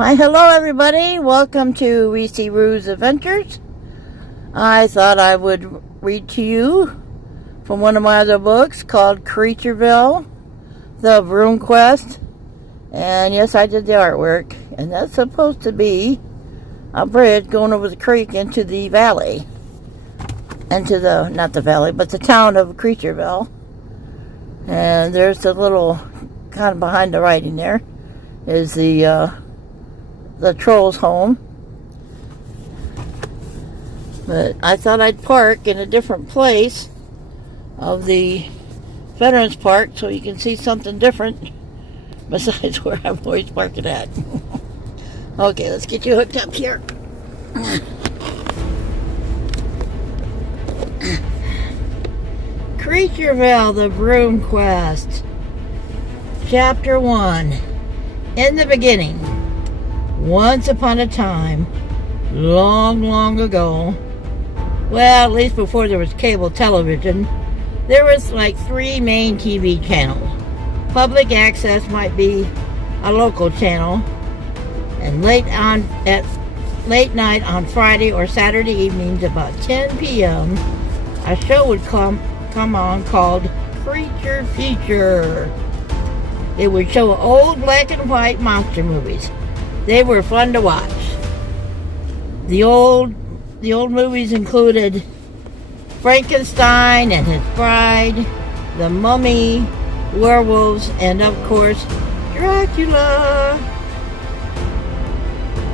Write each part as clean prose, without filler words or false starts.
Why, hello everybody. Welcome to Reese Rue's Adventures. I thought I would read to you from one of my other books called Creatureville, the Broom Quest. And yes, I did the artwork. And that's supposed to be a bridge going over the creek into the valley. Into the, not the valley, but the town of Creatureville. And there's the little, kind of behind the writing there, is the troll's home. But I thought I'd park in a different place of the Veterans Park so you can see something different besides where I'm always parking at. Okay, let's get you hooked up here. Creatureville, the Broom Quest. Chapter 1. In the beginning. Once upon a time, long, long ago, well, at least before there was cable television, there was like 3 main TV channels. Public access might be a local channel, and late night on Friday or Saturday evenings about 10 p.m., a show would come on called Creature Feature. It would show old black and white monster movies. They were fun to watch. The old movies included Frankenstein and His Bride, The Mummy, werewolves, and of course, Dracula.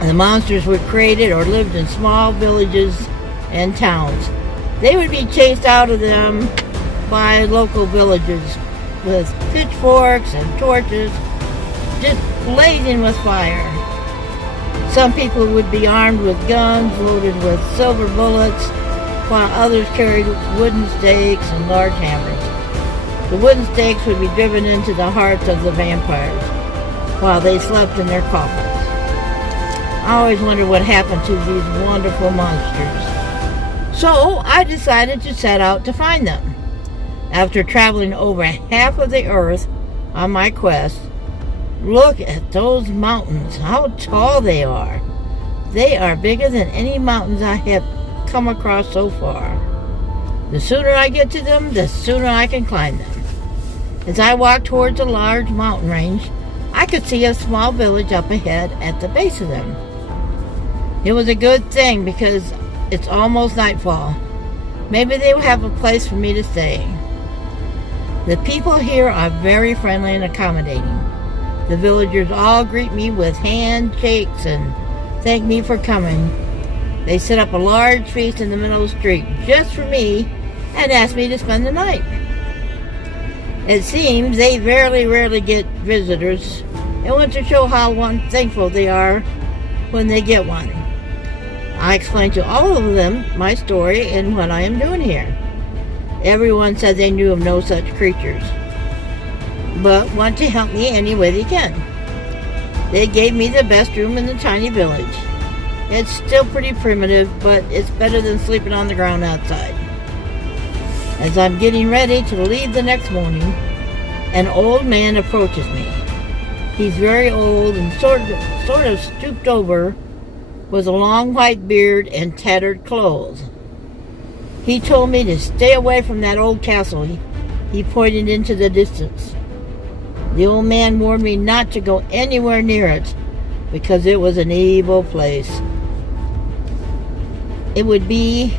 The monsters were created or lived in small villages and towns. They would be chased out of them by local villagers with pitchforks and torches, just blazing with fire. Some people would be armed with guns loaded with silver bullets, while others carried wooden stakes and large hammers. The wooden stakes would be driven into the hearts of the vampires while they slept in their coffins. I always wondered what happened to these wonderful monsters. So I decided to set out to find them. After traveling over half of the earth on my quest, look at those mountains, how tall they are. They are bigger than any mountains I have come across so far. The sooner I get to them, the sooner I can climb them. As I walked towards a large mountain range, I could see a small village up ahead at the base of them. It was a good thing because it's almost nightfall. Maybe they will have a place for me to stay. The people here are very friendly and accommodating. The villagers all greet me with handshakes and thank me for coming. They set up a large feast in the middle of the street just for me and asked me to spend the night. It seems they rarely get visitors and want to show how thankful they are when they get one. I explained to all of them my story and what I am doing here. Everyone said they knew of no such creatures, but want to help me any way they can. They gave me the best room in the tiny village. It's still pretty primitive, but it's better than sleeping on the ground outside. As I'm getting ready to leave the next morning, an old man approaches me. He's very old and sort of stooped over, with a long white beard and tattered clothes. He told me to stay away from that old castle. He pointed into the distance. The old man warned me not to go anywhere near it because it was an evil place. It would be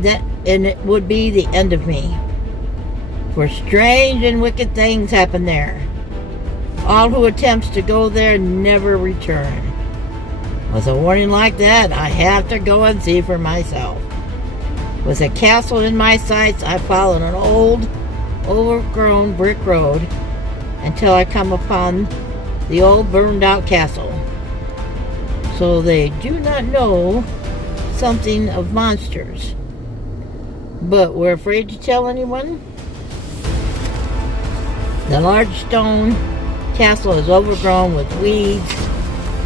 the end of me. For strange and wicked things happen there. All who attempts to go there never return. With a warning like that, I have to go and see for myself. With a castle in my sights, I followed an old, overgrown brick road until I come upon the old burned-out castle. So they do not know something of monsters, but we're afraid to tell anyone. The large stone castle is overgrown with weeds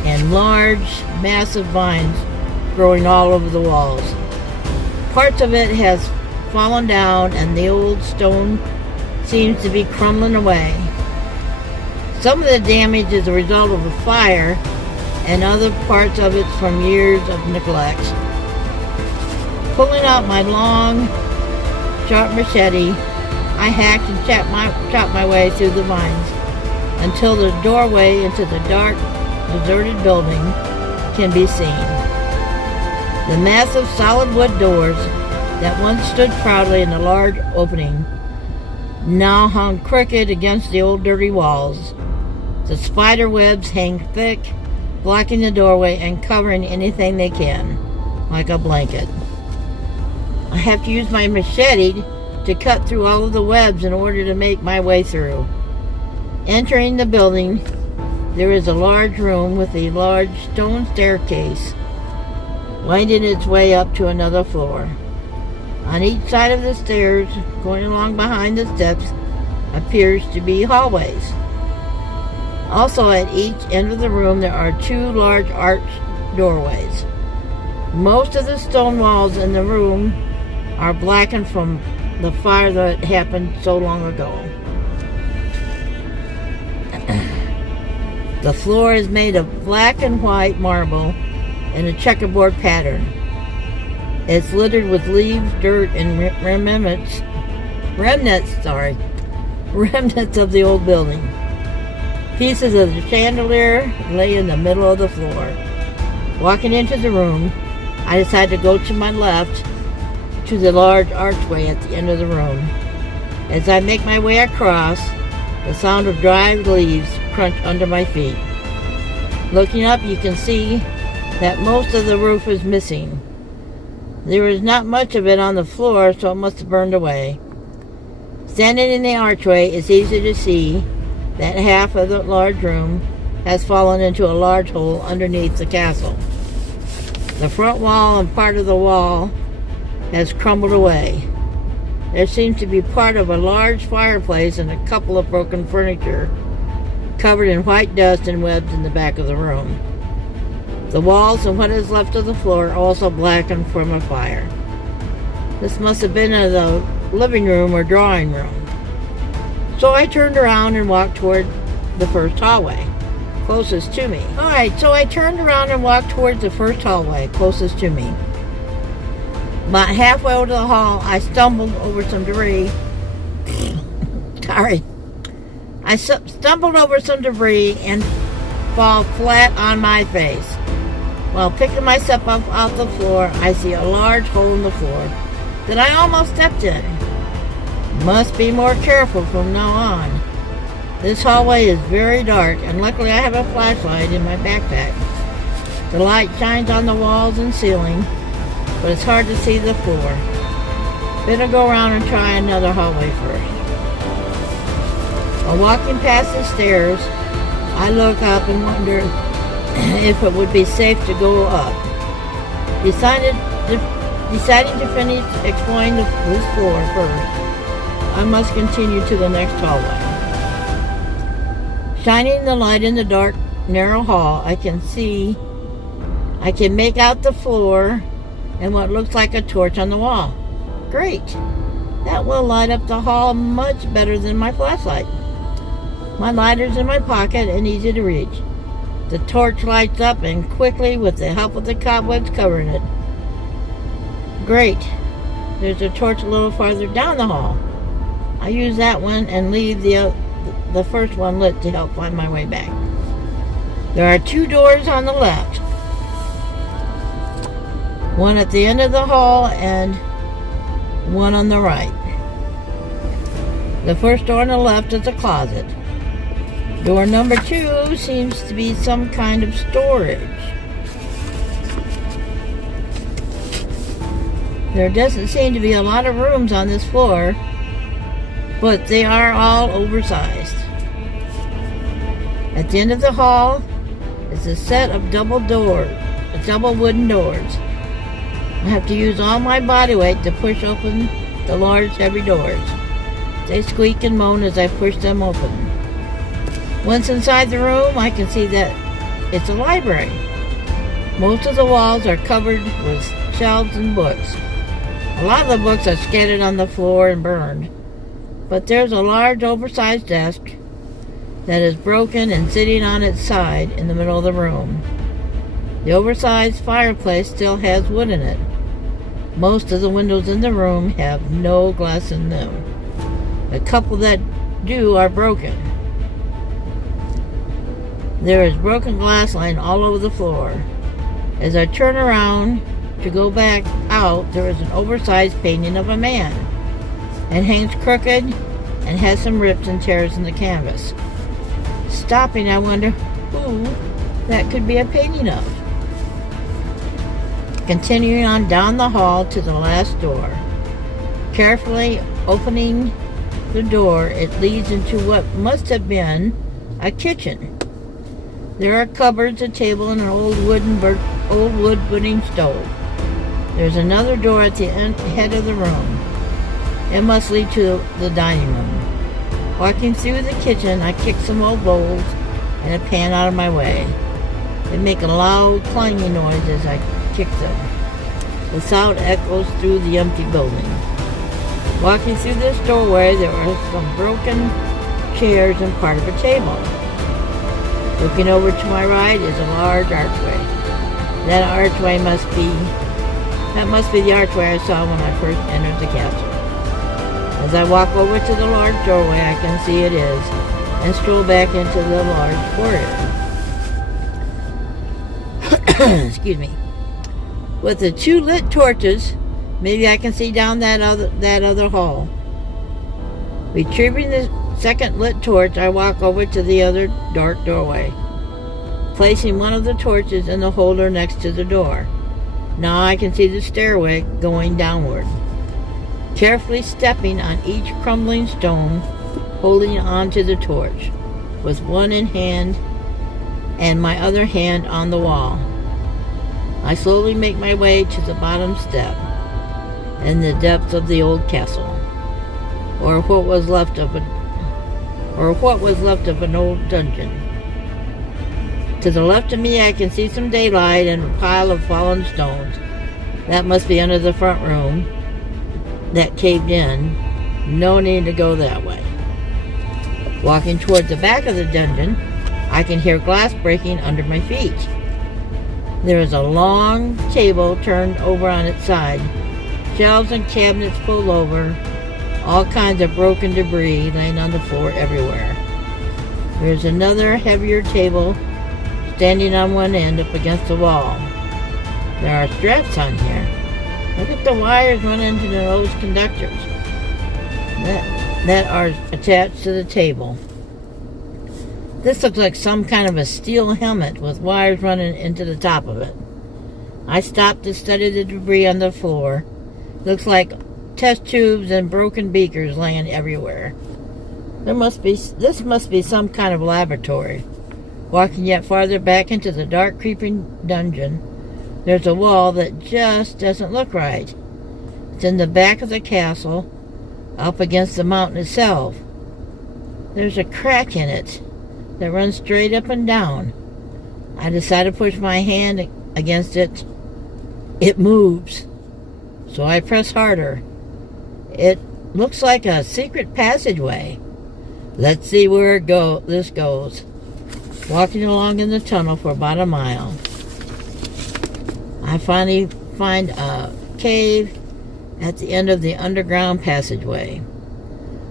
and large, massive vines growing all over the walls. Parts of it has fallen down and the old stone seems to be crumbling away. Some of the damage is a result of a fire and other parts of it from years of neglect. Pulling out my long, sharp machete, I hacked and chopped my way through the vines until the doorway into the dark, deserted building can be seen. The massive solid wood doors that once stood proudly in the large opening now hung crooked against the old dirty walls. The spider webs hang thick, blocking the doorway and covering anything they can, like a blanket. I have to use my machete to cut through all of the webs in order to make my way through. Entering the building, there is a large room with a large stone staircase winding its way up to another floor. On each side of the stairs, going along behind the steps, appears to be hallways. Also, at each end of the room, there are two large arched doorways. Most of the stone walls in the room are blackened from the fire that happened so long ago. The floor is made of black and white marble in a checkerboard pattern. It's littered with leaves, dirt, and remnants of the old building. Pieces of the chandelier lay in the middle of the floor. Walking into the room, I decide to go to my left to the large archway at the end of the room. As I make my way across, the sound of dried leaves crunch under my feet. Looking up, you can see that most of the roof is missing. There is not much of it on the floor, so it must have burned away. Standing in the archway, it's easy to see that half of the large room has fallen into a large hole underneath the castle. The front wall and part of the wall has crumbled away. There seems to be part of a large fireplace and a couple of broken furniture covered in white dust and webs in the back of the room. The walls and what is left of the floor are also blackened from a fire. This must have been in the living room or drawing room. So I turned around and walked toward the first hallway, closest to me. So I turned around and walked towards the first hallway, closest to me. About halfway over the hall, I stumbled over some debris. Sorry. I stumbled over some debris and fall flat on my face. While picking myself up off the floor, I see a large hole in the floor that I almost stepped in. Must be more careful from now on. This hallway is very dark, and luckily I have a flashlight in my backpack. The light shines on the walls and ceiling, but it's hard to see the floor. Better go around and try another hallway first. While walking past the stairs, I look up and wonder if it would be safe to go up. Deciding to finish exploring this floor first, I must continue to the next hallway. Shining the light in the dark, narrow hall, I can make out the floor and what looks like a torch on the wall. Great! That will light up the hall much better than my flashlight. My lighter's in my pocket and easy to reach. The torch lights up and quickly, with the help of the cobwebs covering it. Great! There's a torch a little farther down the hall. I use that one and leave the first one lit to help find my way back. There are two doors on the left. One at the end of the hall and one on the right. The first door on the left is a closet. Door number 2 seems to be some kind of storage. There doesn't seem to be a lot of rooms on this floor, but they are all oversized. At the end of the hall is a set of double wooden doors. I have to use all my body weight to push open the large, heavy doors. They squeak and moan as I push them open. Once inside the room, I can see that it's a library. Most of the walls are covered with shelves and books. A lot of the books are scattered on the floor and burned. But there's a large, oversized desk that is broken and sitting on its side in the middle of the room. The oversized fireplace still has wood in it. Most of the windows in the room have no glass in them. The couple that do are broken. There is broken glass lying all over the floor. As I turn around to go back out, there is an oversized painting of a man. It hangs crooked and has some rips and tears in the canvas. Stopping, I wonder who that could be a painting of. Continuing on down the hall to the last door. Carefully opening the door, it leads into what must have been a kitchen. There are cupboards, a table, and an old wood burning stove. There's another door at the head of the room. It must lead to the dining room. Walking through the kitchen, I kick some old bowls and a pan out of my way. They make a loud clanging noise as I kick them. The sound echoes through the empty building. Walking through this doorway, there are some broken chairs and part of a table. Looking over to my right is a large archway. That must be the archway I saw when I first entered the castle. As I walk over to the large doorway, I can see it is, and stroll back into the large foyer. Excuse me. With the 2 lit torches, maybe I can see down that other hall. Retrieving the second lit torch, I walk over to the other dark doorway, placing one of the torches in the holder next to the door. Now I can see the stairway going downward. Carefully stepping on each crumbling stone, holding onto the torch, with one in hand and my other hand on the wall. I slowly make my way to the bottom step in the depths of the old castle, or what was left of an old dungeon. To the left of me, I can see some daylight and a pile of fallen stones. That must be under the front room that caved in. No need to go that way. Walking towards the back of the dungeon, I can hear glass breaking under my feet. There is a long table turned over on its side, shelves and cabinets pulled over, all kinds of broken debris laying on the floor everywhere. There's another heavier table standing on one end up against the wall. There are straps on here. Look at the wires running into those conductors that are attached to the table. This looks like some kind of a steel helmet with wires running into the top of it. I stop to study the debris on the floor. Looks like test tubes and broken beakers laying everywhere. This must be some kind of laboratory. Walking yet farther back into the dark, creeping dungeon, there's a wall that just doesn't look right. It's in the back of the castle, up against the mountain itself. There's a crack in it that runs straight up and down. I decide to push my hand against it. It moves, so I press harder. It looks like a secret passageway. Let's see where this goes. Walking along in the tunnel for about a mile, I finally find a cave at the end of the underground passageway.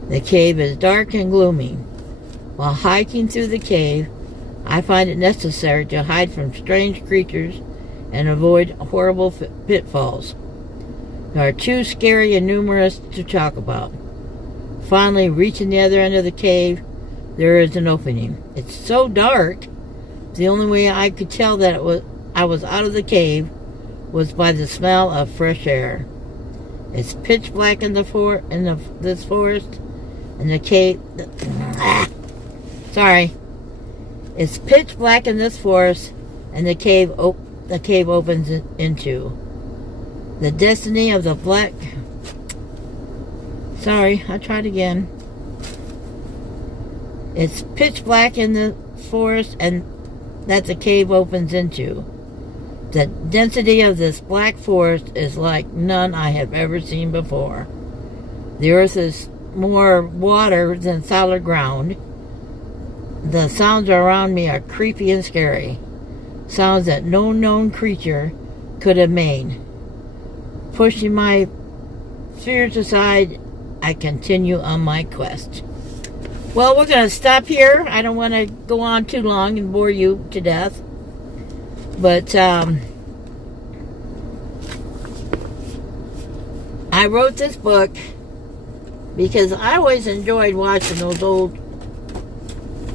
The cave is dark and gloomy. While hiking through the cave, I find it necessary to hide from strange creatures and avoid horrible pitfalls. There are too scary and numerous to talk about. Finally, reaching the other end of the cave, there is an opening. It's so dark, the only way I could tell that I was out of the cave was by the smell of fresh air. It's pitch black in this forest, and the cave. It's pitch black in this forest, and the cave opens into the destiny of the black. I'll try it again. It's pitch black in the forest, and that the cave opens into. The density of this black forest is like none I have ever seen before. The earth is more water than solid ground. The sounds around me are creepy and scary. sounds that no known creature could have made. Pushing my fears aside, I continue on my quest. Well, we're going to stop here. I don't want to go on too long and bore you to death. But I wrote this book because I always enjoyed watching those old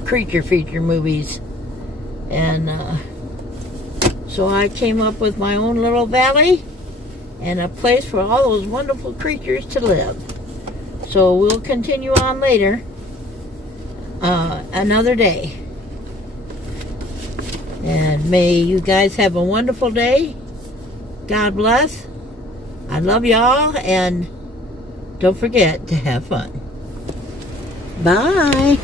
creature feature movies. And so I came up with my own little valley and a place for all those wonderful creatures to live. So we'll continue on later, another day. And may you guys have a wonderful day. God bless. I love y'all, and don't forget to have fun. Bye.